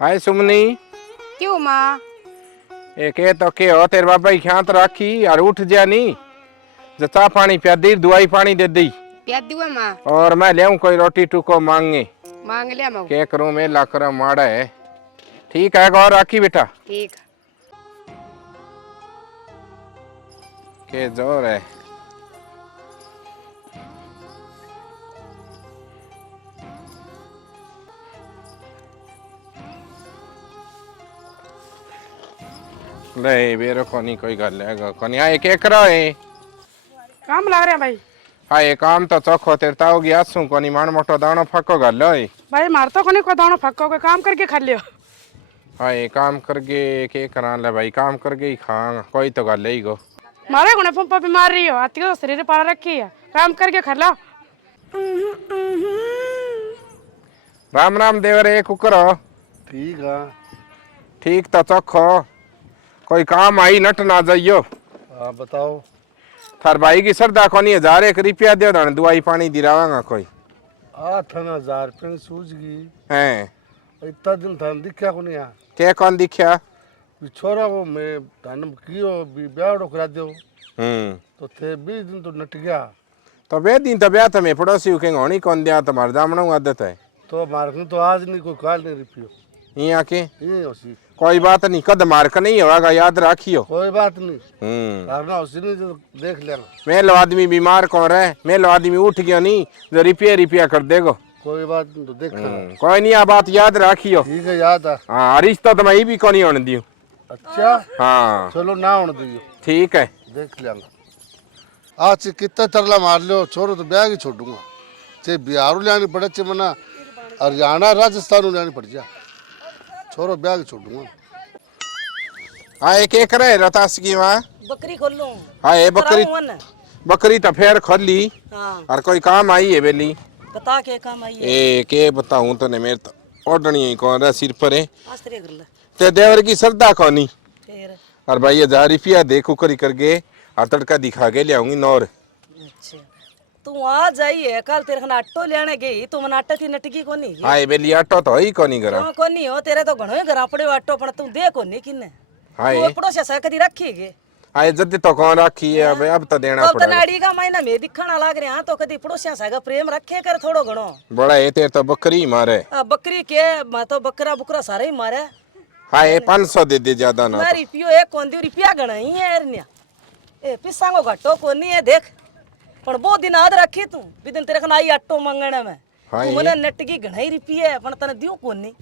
हाय सुमनी। क्यों माँ? ए के तो के हो तेरे बाबा की ख्यात राखी और उठ जा नी चा पानी पिया दी दवाई पानी दे दी प्याद दुआ माँ। और मैं ले कोई रोटी टुको मांगे मांग लिया माँ। के करूं मैं ला कर माड़ा है। ठीक है गौर राखी बेटा। ठीक। के जोर है। नहीं बेरो कोनी कोई गल है कोनी आए के करो है काम लग रहा है भाई। हाँ ये काम तो चौखो तेरता होगी आसू कोनी मान मोटो दानो फको गल है भाई मार तो कोनी को दानो फक्को के काम करके खा लियो। हाँ ये काम करके के करा ले भाई काम करके ही खा कोई तो गल ही गो मारे गुणे पंपा बीमार रही हो आती तो शरीर पाला रखी है काम करके खा लो। राम राम देवरे कुकरो। ठीक है। ठीक तो चौखो कोई काम आई नट ना जाइयो। हाँ बताओ। थार भाई की श्रद्धा कोनी 1000 रुपया दे दवाई पानी दिलावांगा कोई 8,000 रुपये सूझ गई हैं इतना दिन था दिखा को नहीं यहाँ के कौन दिखया छोरा वो मैं धन कियो ब्याह करा दो हम्म तो थे 20 दिन तो नट गया तो बे दिन तो ब्याह तुम्हें पड़ोसी के होनी कौन दिया तुम्हारे दामनों आदत है तो मार्क तो आज नहीं कोई काल नहीं रिपियो यहाँ के ये उसी कोई बात नहीं कद मार्क नहीं होगा याद रखियो। कोई बात नहीं हम्म उसी ने जो देख लेना मेलो आदमी बीमार कौन रहे मेलो आदमी उठ गया नहीं जो रिपिया कर देगो कोई बात नहीं तो देख कोई नहीं आ बात याद रखियो। ठीक है याद है। हाँ रिश्ता तो मैं भी कोनी होने दियो। अच्छा हाँ चलो ना होने दियो ठीक है देख लेंगा। आज कितना तरला मार लो छोरो तो ब्याह ही छोड़ूंगा चाहे बिहार लानी पड़े चाहे मना हरियाणा राजस्थान लानी पड़ जा छोरो ब्याह ही छोड़ूंगा। हाँ एक एक रहे रतास की वहाँ बकरी खोल लूं। हाँ ये बकरी बकरी तो फेर खोली हाँ और कोई काम आई है बेली बता के काम आई है। ए के बताऊं तो ने मेरे तो ओढ़नी ही कौन है सिर पर है आस्ते कर ले ते देवर की श्रद्धा कोनी फिर और भाई 1000 रुपया देखो करी करके और तड़का दिखा के ले आऊंगी नौर। अच्छा तू आ जाइए कल तेरे खन आटो लेने गई तू मन आटा थी नटकी कोनी हाँ ये बेली आटो तो ही कोनी करा क्यों कोनी हो तेरे तो घणो ही घरा पड़े आटो पण तू दे कोनी किने हाँ तू ये पड़ोसिया सा कदी रखी गे हाँ ये जल्दी तो कौन रखी है अब तो देना अब तो पड़ेगा। नाड़ी का महीना में दिखना लाग रहा तो कदी पड़ोसिया सा प्रेम रखे कर थोड़ो घणो बड़ा ये तेरे तो बकरी मारे बकरी के मैं तो बकरा बुकरा सारे ही मारे। हाँ ये 500 दे दे ज्यादा ना मैं रिपियो एक कोन दी रुपया गणा ही है यारन्या ए पिसांगो घटो कोनी है देख पण बहुत दिन आद रखी तू बिदिन तेरे खन आई आटो मंगणे में हाँ तू मने नटकी घणा ही रुपये है पण तने दियो कोनी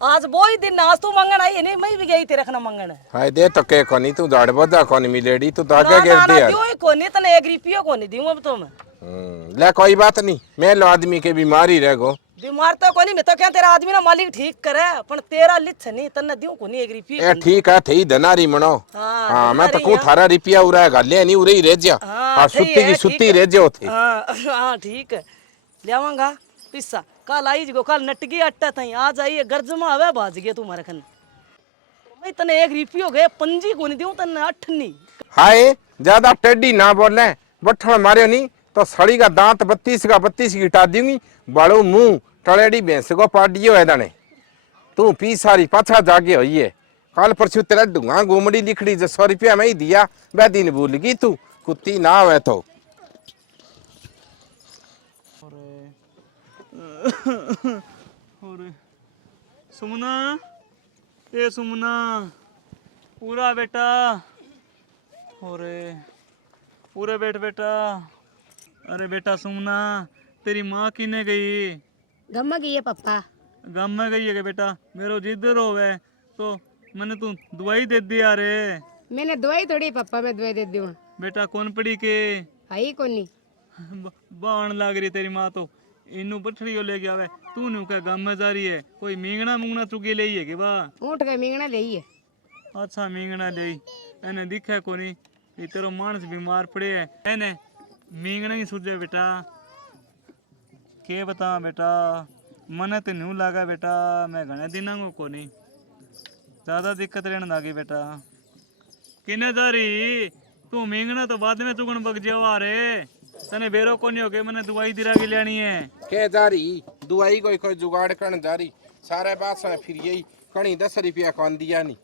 आज वो ही दिन आज तू मंगण आई नहीं मैं भी गई तेरे खन मंगण हाँ दे तो के कोनी तू झाड़ बजा कोनी मिलेडी तू तो आगे ना गिर ना दे यार। दियो ही कोनी तने एक रुपया कोनी दियो अब तो मैं ले कोई बात नहीं मैं लो आदमी के बीमारी रह गो बीमार तो कोनी मैं तो क्या तेरा आदमी ना मालिक ठीक करे पण तेरा लिथ नहीं तने दियो कोनी एक रुपया ए ठीक है थी धनारी मनो हाँ, हाँ मैं तो धनारी, कहूँ हाँ। थारा रुपया उरा गले नहीं उरे ही रह जा हाँ, हाँ सही सुत्ती है, की ठीक सुत्ती है। रह जाओ थे। हाँ हाँ ठीक है लियावांगा पिस्सा कल आई जो कल नटकी अट्टा थई आज आई गर्जमा आवे बाज गए तुम्हारे खन मैं तने एक रिपियो गए पंजी कोनी दियो तने 8 नहीं हाय ज्यादा टेडी ना बोले बठल मारियो नहीं तो सड़ी का दांत 32 का 32 गिटा दूंगी बड़ो मुंह टड़ेड़ी भैंस को पाडियो है दाने तू पी सारी पाछा जागे हुई है कल परसों तेरा डूंगा गोमड़ी लिखड़ी जो 100 रुपया मैं ही दिया वह दिन भूल गई तू कुत्ती ना हुए तो और सुमना ए सुमना पूरा बेटा और पूरे बैठ बेटा। अरे बेटा सुमना तेरी माँ किने गई गम्मा गई है पप्पा। गम में गई है कि बेटा मेरो जिधर होवे तो मैंने तू दवाई दे दिया रे मैंने दवाई थोड़ी पप्पा मैं दवाई दे दूँ बेटा कौन पड़ी के आई कोनी बाण लाग रही तेरी माँ तो इनू पठड़ी ले गया वे तू नु के गम में जा रही है कोई मींगना मुंगना चुके ले है कि बा ऊँट का मींगना ले है। अच्छा मींगना ले एने दिखे कोनी ये तेरो मानस बीमार पड़े है एने मींगना ही सूझे बेटा के बता बेटा मने तो न्यू लगा बेटा मैं घने दिना को नहीं ज्यादा दिक्कत रहने लगी बेटा किने जा रही तू मींगना तो बाद में चुगन बग जाओ रे तने बेरो कोनी हो के मैंने दवाई दिरा के लेनी है के जा रही दुआई कोई जुगाड़ करन जारी सारे बात में फिर यही कहीं 10 रुपया कौन दिया नहीं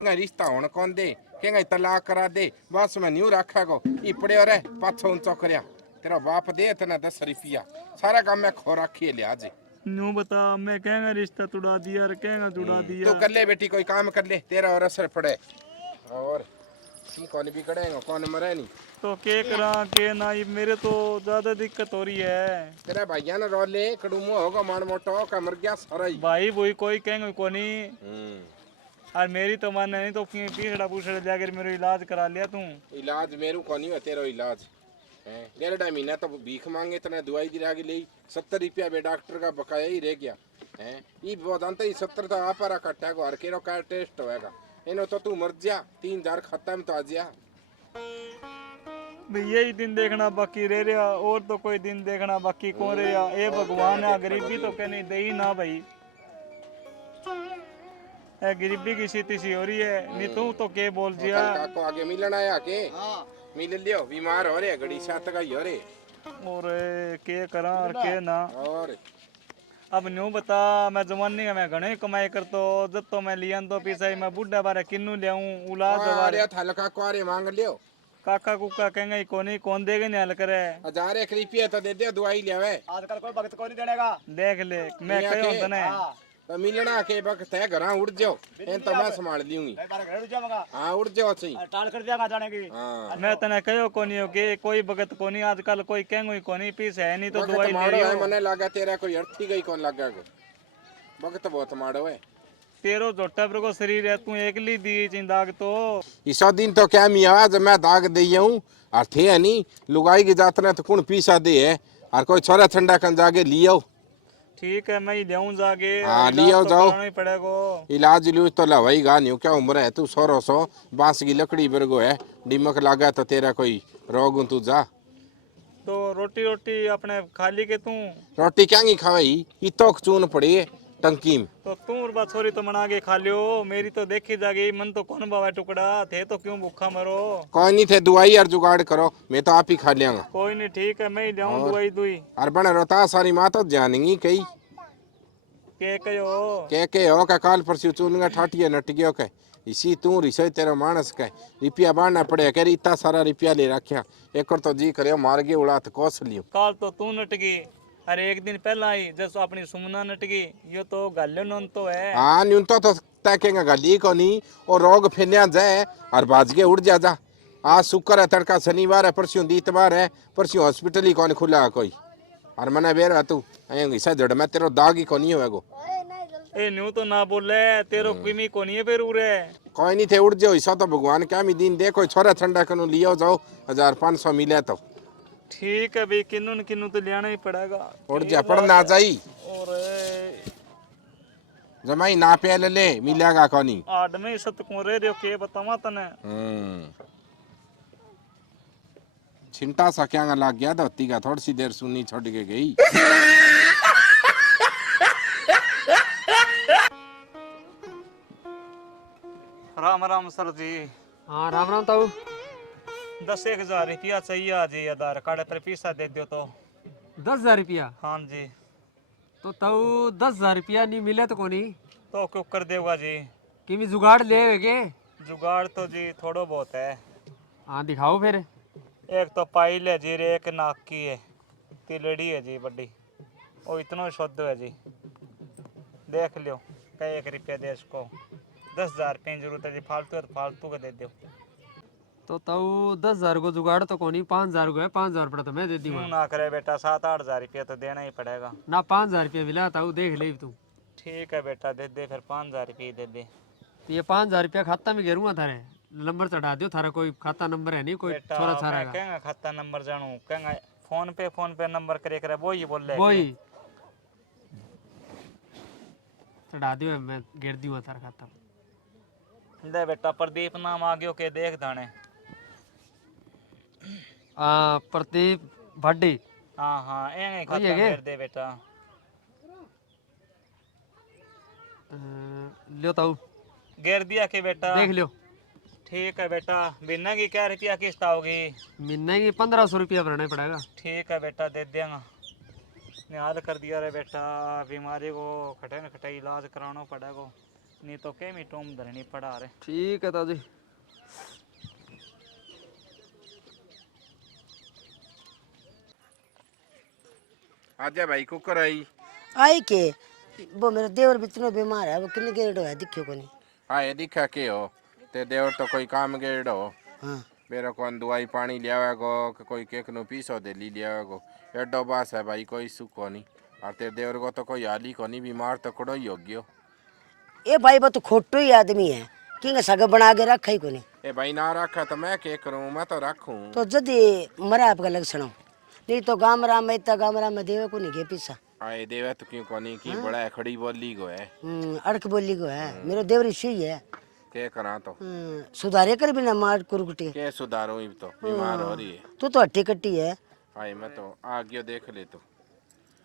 कहीं रिश्ता होने कौन दे कहीं तलाक करा दे बस मैं न्यू रखा को ये पड़े रे पाछो चौकरिया तेरा बाप दे तना 10 रुपया सारा काम मैं खो रखी लिया आज न्यू बता मैं कहेंगा रिश्ता तुड़ा दिया और कहेंगा तुड़ा दिया। तो कर ले बेटी कोई काम कर ले तेरा और असर पड़े और कौन भी करेगा कौन मरे नहीं तो के करा के ना ये मेरे तो ज्यादा दिक्कत हो रही है। तेरा भैया ना रो ले कड़ूमो होगा मान मोटो का मर गया सारा ही भाई वही कोई कहेंगे कोनी और मेरी तो मानना नहीं तो पूछड़ा जाकर मेरा इलाज करा लिया तू। इलाज मेरू को नहीं है तेरा इलाज है 1.5 महीना तो भीख मांगे इतना दवाई दिला के ली 70 रुपया बे डॉक्टर का बकाया ही रह गया है ये बहुत अंत ही 70 तो आप कट्टा को हर केरो का टेस्ट होएगा इनो तो तू मर जा 3000 खत्म तो आ जा यही दिन देखना बाकी रह रहा और तो कोई दिन देखना बाकी कौन रहा ये भगवान है गरीबी तो कहनी दे ही ना भाई गरीबी की स्थिति सी हो रही है नहीं तू तो के बोल दिया काको आगे मिलना आया के मिल लियो बीमार हो रहे घड़ी साथ का ही हो रहे और के करा और के ना और अब न्यू बता मैं जमाने का मैं घणे कमाई करतो जब तो मैं लियन तो पैसा मैं बुढ़ा बारे किन्नू ले आऊं उलाद बारे थाल का कुआरे मांग लियो काका कुका कहेंगे कोनी कौन देगा नहीं हल करे 1000 1 रुपया तो दे दे दवाई ले आजकल कोई भगत को नहीं देगा देख ले मैं कहो तने तो मिलना के वक्त है घर उड़ जाओ इन तो मैं संभाल लूंगी हाँ उड़ जाओ सही टाल कर दिया जाने की मैं तने कहो कोनी हो के कोई भगत कोनी आजकल कोई कहेंगे कोनी पीस है नहीं तो दवाई ले रही हो मने लगा तेरा कोई अर्थी गई कौन लगा को वक्त बहुत माड़ो है तेरो जोटा पर को शरीर है तू एकली दी चिंदाग तो इस दिन तो क्या मिया जब मैं दाग दे हूँ और थे है नहीं लुगाई की जात ने तो कौन पीसा दे है और कोई छोरा ठंडा कन जाके लियो ठीक है मैं ले जागे हाँ लियो जाओ नहीं पड़ेगा इलाज लियो तो लवाई गा नहीं क्या उम्र है तू 100 बांस की लकड़ी बरगो है डिमक लगा तो तेरा कोई रोग तू जा तो रोटी अपने खाली के तू रोटी क्या नहीं खावाई इतो चून पड़ी है टंकी में तो तू और बात छोरी तो मना के खा लियो मेरी तो देखी जागी मन तो कौन बाबा टुकड़ा थे तो क्यों भूखा मरो कोई नहीं थे दवाई और जुगाड़ करो मैं तो आप ही खा लियांगा कोई नहीं ठीक है मैं ही जाऊं दवाई दुई और बना रोता सारी माँ तो जानेंगी कई के कहो के हो का काल परसों चूनगा ठाटिया नट गयो के इसी तू रिसोई तेरा मानस के रुपया बांधना पड़े कह इतना सारा रुपया ले रखा एक और तो जी करे मार गए उड़ा तो कोस लियो काल तो तू नट गई अरे एक दिन पहला आई जब अपनी सुमना नट गई यो तो गाल्यो नन तो है हाँ न्यून तो तकेगा गली को नहीं और रोग फैलिया जाए और बाज के उड़ जा आज शुक्र है तड़का शनिवार है परसों इतवार है परसों हॉस्पिटल ही कौन खुला है कोई और मना बेर तू ऐसा जड़ मैं तेरो दाग ही को नहीं होएगो ए न्यू तो ना बोले तेरो किमी को नहीं है फिर उरे कोई नहीं थे उड़ जाओ ऐसा तो भगवान क्या मी दिन दे कोई छोरा ठंडा कनु लियो जाओ 1500 मिले तो ठीक है भाई किन्नू तो लेना ही पड़ेगा उड़ जा पढ़ना जाई और जमाई ना पे ले मिलेगा कोनी आड में सत को रे रियो के बतावा तने छिंटा सा क्या लग गया तो तीगा थोड़ी सी देर सुनी छोड़ के गई राम राम सर जी हाँ राम राम ताऊ 10,000 रुपया चाहिए आज ही आधार कार्ड पर पैसा दे दो तो 10,000 रुपया हाँ जी तो ताऊ 10,000 रुपया नहीं मिले तो कोनी तो क्यों कर देगा जी किमी जुगाड़ ले के जुगाड़ तो जी थोड़ा बहुत है हाँ दिखाओ फिर एक तो पाइल है जी एक नाक की है तिलड़ी है जी बड़ी वो इतना शुद्ध है जी देख लियो कई 1 रुपया दे इसको 10,000 रुपये जरूरत है जी फालतू है तो फालतू का दे दो तो ताऊ 10,000 को जुगाड़ तो कोनी 5,000 को है 5,000 रुपया तो मैं दे दूंगा ना करे बेटा 7-8 हज़ार रुपया तो देना ही पड़ेगा ना 5,000 रुपया मिला ताऊ देख ले तू ठीक है बेटा दे दे फिर 5,000 रुपये दे दे तो ये 5,000 रुपया खाता में घेरूंगा थारे नंबर चढ़ा दियो थारा कोई खाता नंबर है नहीं कोई बेटा छोरा छारा मैं का कहेंगा खाता नंबर जानू कहेंगा फोन पे नंबर करे वो ही बोल रहे वही चढ़ा दियो मैं घेर दूंगा थारा खाता दे बेटा प्रदीप नाम आ गयो के देख दाने प्रदीप भाडी हाँ एंगे खाता घेर दे बेटा लियो ताऊ घेर दिया के बेटा देख लियो ठीक है बेटा महीना की क्या रुपया किस्त आओगी महीने की 1,500 रुपया भरना पड़ेगा ठीक है बेटा दे देंगा निहाल कर दिया रे बेटा, बीमारी को खटे न खटे इलाज कराना पड़ेगा, नहीं तो के मी टूम धरनी पड़ा रे। ठीक है ताऊ जी। आजा भाई कुकर आई आई के वो मेरा देवर भी इतना बीमार है, वो किन्ने गेड़ो है दिखियो को नहीं। आए दिखा के हो ते देवर तो कोई काम गेड़ो हाँ मेरे को दवाई पानी लियावेगो कि कोई केक नु पीसो दे ली लियावेगो एडो बास है भाई कोई सुख कोनी और ते देवर को तो कोई हाली कोनी बीमार तो कड़ो ही हो गयो। ए भाई वो तो खोटो ही आदमी है, किंग सग बना के रखा ही को नहीं। ए भाई ना रखा तो मैं क्या करूं, मैं तो रखूं। तो जदी मरा आपका लक्षण हो, नहीं तो गामरा में इतना गामरा में देवे को नहीं के पीसा। आए देवे तो क्यों कोनी की बड़ा है खड़ी बोली को है। अड़क बोली को है, मेरो देवरी सही है। के करा तो सुधारे कर भी ना मार कुरुकुटी। के सुधारो ही तो बीमार हो रही है। तू तो हट्टी कट्टी है। आए मैं तो आ गयो देख ले तो।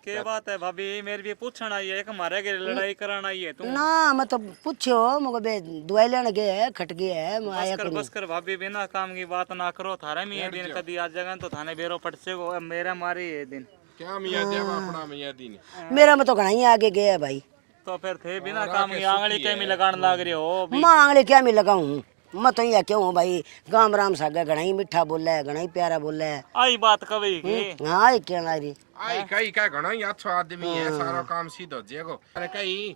के बात है भाभी, मेरे भी पूछण आई है कि हमारे के लड़ाई कराना आई है तू। ना मैं तो पूछो मगर बे दवाई लेने गए है, खट गए है, मैं आया को बस कर भाभी, बिना काम की बात ना करो। थारे में ये दिन कदी आज जगह तो थाने बेरो पट से को मेरा मारी ये दिन। क्या मियां देव अपना मियां दी ने मेरा में तो घना ही आगे गया है भाई। तो फिर थे बिना काम की आंगली के में लगान लाग रही हो भी। मां आंगले क्या मैं लगाऊं, मैं तो यहाँ क्यों हूँ भाई। गाम राम सागा घना ही मीठा बोला है, घना ही प्यारा बोला है। आई बात कभी की हाँ ये क्या ला रही। आई कई का घणो ही अच्छो आदमी है, सारो काम सीधो जेगो। अरे कई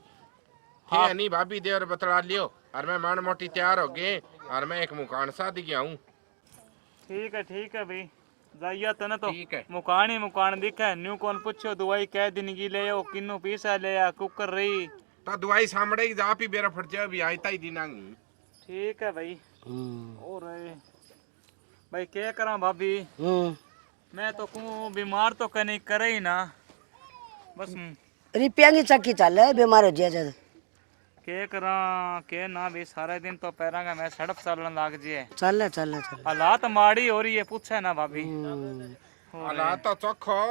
है नहीं भाभी देवर बतला लियो और मैं मान मोटी तैयार हो गए और मैं एक मुकान शादी गया हूँ। ठीक है भाई, जाइया तने तो ठीक है। मुकान ही मुकान दिखा न्यू कौन पूछो दवाई कै दिन की ले ओ किन्नु पीसा ले आ कुकर रही तो दवाई सामने ही जा पी बेरा फट जाए भी आईता ही दिनांगी। ठीक है भाई। और भाई क्या करा भाभी, मैं तो कहूँ बीमार तो कहीं करे ही ना बस। रिपिया की चक्की चल है, बीमार हो जाए जद के करा के ना भी सारे दिन तो पैरा का मैं सड़प चलन लाग जिए। चल हालात माड़ी हो रही है पूछे ना भाभी। हालात तो चोखो।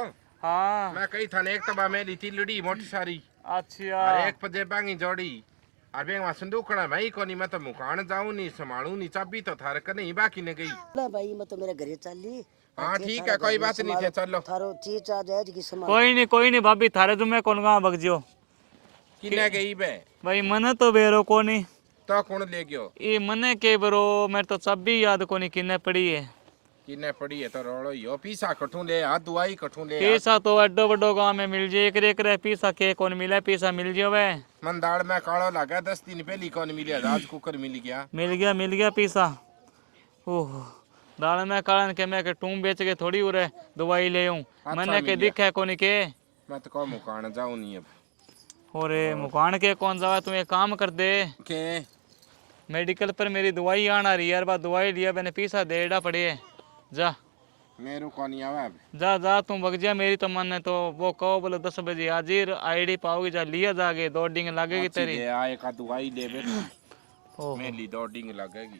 हाँ मैं कही था एक तबा मेरी तिलड़ी मोटी सारी अच्छा और एक पजेबांगी जोड़ी और बेंग वहां संदूकड़ा भाई कोनी मैं तो मुकान जाऊं नहीं संभालूं नहीं चाबी तो थारे कने ही बाकी न गई। भाई मैं तो मेरे घरे चल ली। हाँ ठीक है कोई बात नहीं थे चलो। थारो चीज आ जाए कि समान। कोई नहीं भाभी, थारे तुम्हें कौन गाँव बग जियो किने गई बे भाई। मने तो बेरो कोनी तो कौन ले गयो ये मने के बरो, मेरे तो चाबी याद कोनी किन्ने पड़ी है। किने पड़ी है तो रोड़ो ही हो पीसा कठू ले आ दवाई कठू ले आ। पीसा तो अड्डो बड्डो गाँव में मिल जाए, एक रे पीसा के कौन मिले, पीसा मिल जियो वे। मन दाड़ में कालो लगा 10 दिन पहली कौन मिली आज कुकर मिल गया। मिल गया पीसा। ओह दाल में कालन के मैं के टूम बेच के थोड़ी उरे दवाई ले आऊं। मैंने के दिखे कोनी के मैं तो को मुकान जाऊं नहीं अब। और मुकान के कौन जावा, तू एक काम कर दे के मेडिकल पर मेरी दवाई आना रही यार, बात दवाई लिया मैंने पीसा देड़ा पड़े है। जा मेरू कौन आवे अब। जा तू बग जा, मेरी तो मन है तो वो कहो बोले 10 बजे हाजिर आईडी पाओगी, जा लिया जागे 2 डिंग लगेगी तेरी। ले आए का दवाई ले बे ओह मेरी 2 डिंग लगेगी।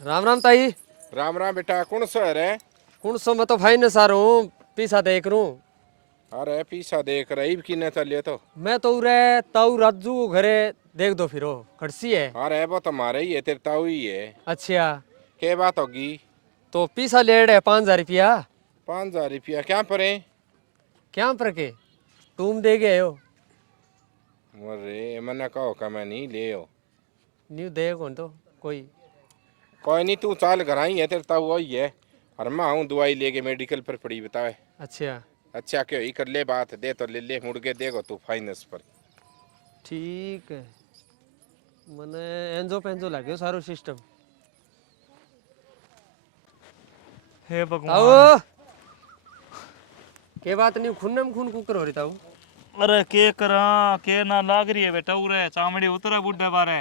राम राम ताई। राम राम बेटा कौन सो है रे। कौन सो मैं तो भाई ने सारो हूँ पीसा देख रू। अरे पीसा देख रही किने चलिए तो मैं तो उरे ताऊ राजू घरे देख दो फिरो खड़सी है। अरे वो तुम्हारे ही है तेरे ताऊ ही है। अच्छा के बात होगी तो पीसा लेड़ है 5000 रुपया। 5000 रुपया क्या परे क्या पर के तुम दे गए हो। अरे मैंने कहो का मैं नहीं ले हो। न्यू दे कौन तो कोई नहीं तू चाल घर ही है तेरे ताऊ वही है और मैं हूँ दवाई लेके मेडिकल पर पड़ी बताए। अच्छा क्यों ही कर ले बात दे तो ले मुड़ के देखो तू फाइनेंस पर। ठीक है मने एंजो पेंजो लाग्यो सारो सिस्टम। हे भगवान ताऊ के बात नहीं खून में खून कुकर हो रही ताऊ। अरे के करा के ना लाग रही है बेटा, उरे चामड़ी उतरा बुढ़े बारे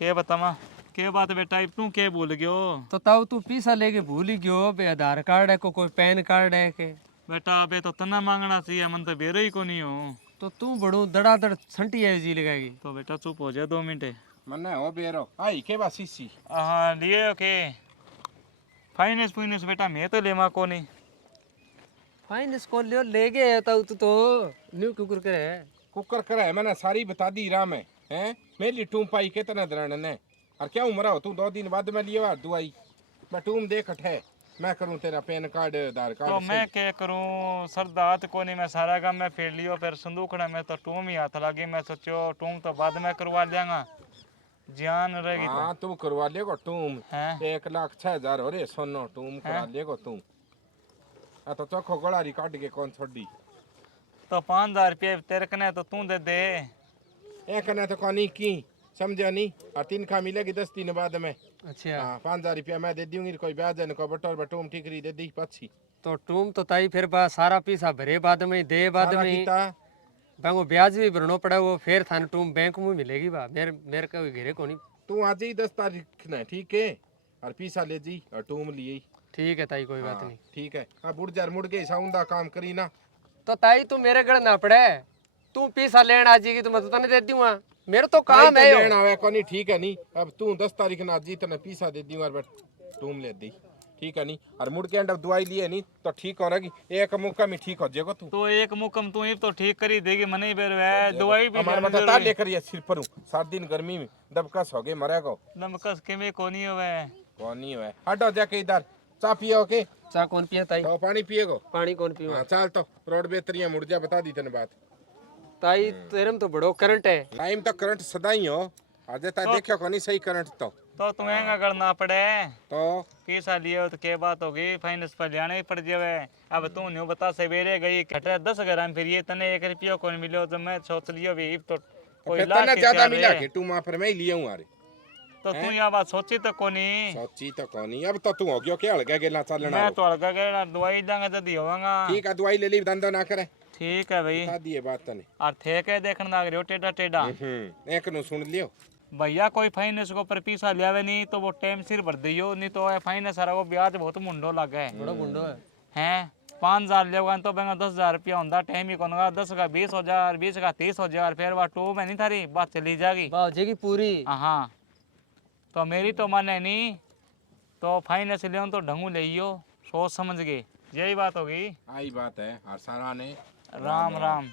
के बतावा के बात बेटा तू के भूल गयो। तो ताऊ तू पीसा लेके भूल ही गयो बे। आधार कार्ड है को कोई पैन कार्ड है के बेटा अबे तो तना मांगना चाहिए, मन तो बेरो ही को नहीं हो। तो तू बड़ो धड़ाधड़ छंटी है जी लगाएगी। तो बेटा चुप हो जा 2 मिनट। मन्ने हो बेरो आई के बात सीसी। हाँ लिए ओके फाइनेंस बेटा मैं तो लेमा को नहीं। फाइनेंस कौन लियो ले गए ताऊ तू तो न्यू कुकर करे कुकर करे मैंने सारी बता दी राम है हैं मेरी टूम पाई कितना दरण ने और क्या उम्र हो तू 2 दिन बाद में लिए दवाई मैं तुम देख है मैं करूं तेरा पैन कार्ड आधार कार्ड तो मैं क्या करूं सरदात को नहीं मैं सारा काम मैं फेर लियो फिर संदूकड़ा में तो टूम ही हाथ लगी मैं सोचो टूम तो बाद में करवा लेंगा जान रहेगी हाँ तू करवा लेगो तुम हैं? 1,06,000 हो रे सोनो तुम करा लेगो तुम तो चोखो गड़ारी काट के कौन छोड़ी तो 5,000 रुपये तेरे कने तो तू दे दे एक ने तो कौन की समझो नहीं और 3 का मिलेगी 10 दिन बाद में अच्छा हाँ 5,000 रुपया मैं दे दूंगी कोई ब्याज है को बटोर बटूम ठीकरी दे दी पछी तो टूम तो ताई फिर बा सारा पैसा भरे बाद में दे बाद सारा में कीता बांगो ब्याज भी भरनो पड़ा वो फिर थाने टूम बैंक में मिलेगी बा मेरे को घेरे को नहीं। तू आज ही 10 तारीख ने ठीक है और पैसा ले जी और टूम लिए ठीक है ताई कोई बात नहीं। ठीक है अब उड़ जार मुड़ गई साउंदा काम करी ना तो ताई तू मेरे गड़ ना पड़े तू पैसा लेन आ जाएगी तो मैं तो तने दे दूंगा मेरे तो काम है लेना आवे कोनी ठीक है नहीं अब तू 10 तारीख ना जी तने पैसा दे दी और टूम ले दी ठीक है नहीं और मुड़ के अंडा दवाई लिए नहीं तो ठीक हो रहेगी एक मौका में ठीक हो जाएगा तू तो एक मुकम तू ही तो ठीक करी देगी मने बेर है दवाई भी हमारे बता लेकर ये सिर पर 7 दिन गर्मी में दबकस हो गए मरेगा नमकस के में कोनी होवे कौन नहीं है हटो जाके इधर चा पियो के चा कौन पिए ताई तो पानी पिएगो पानी कौन पियो हाँ चल तो रोड बेहतरिया मुड़ जा बता दी तने बात ताई तेरे में तो बड़ो करंट है टाइम तो करंट सदा ही हो आज तक देखो कोनी सही करंट तो तुम्हें करना पड़े तो पैसा लिए तो क्या बात होगी फाइनेंस पर जाना ही पड़ जावे अब तू न्यू बता सवेरे गई कटे 10 ग्राम फिर ये तने 1 रुपया कौन मिलो तो मैं सोच लियो भी तो कोई फिर लाख तने के ज्यादा चार मिला है। के तू मां पर मैं ही लिए हूं अरे तो तू यहाँ बात सोची तो कोनी सोची तो कोनी अब तो तू हो गयो के हल्का गेला चलना मैं तो हल्का गया दवाई देंगे जल्दी होगा ठीक है दवाई ले ली धंधा ना करे ठीक है भाई बता दिए बात तने और ठेके देखने लग रहे हो टेढ़ा टेढ़ा एक नु सुन लियो भैया कोई फाइनेंस को पर पैसा लियावे नहीं तो वो टाइम सिर भर दियो नहीं तो फाइनेंस सारा वो ब्याज बहुत मुंडो लगे है बड़ो मुंडो है हैं 5,000 लेगा तो बेंगा 10,000 रुपया होता टाइम ही कौन 10 का 20,000 20 का 30,000 फिर वह टू में नहीं थारी बात चली जाएगी वाह जेगी पूरी हाँ तो मेरी तो माने नहीं तो फाइनेंस ले तो ढंगू ले सोच समझ के यही बात होगी आई बात है और सारा ने राम राम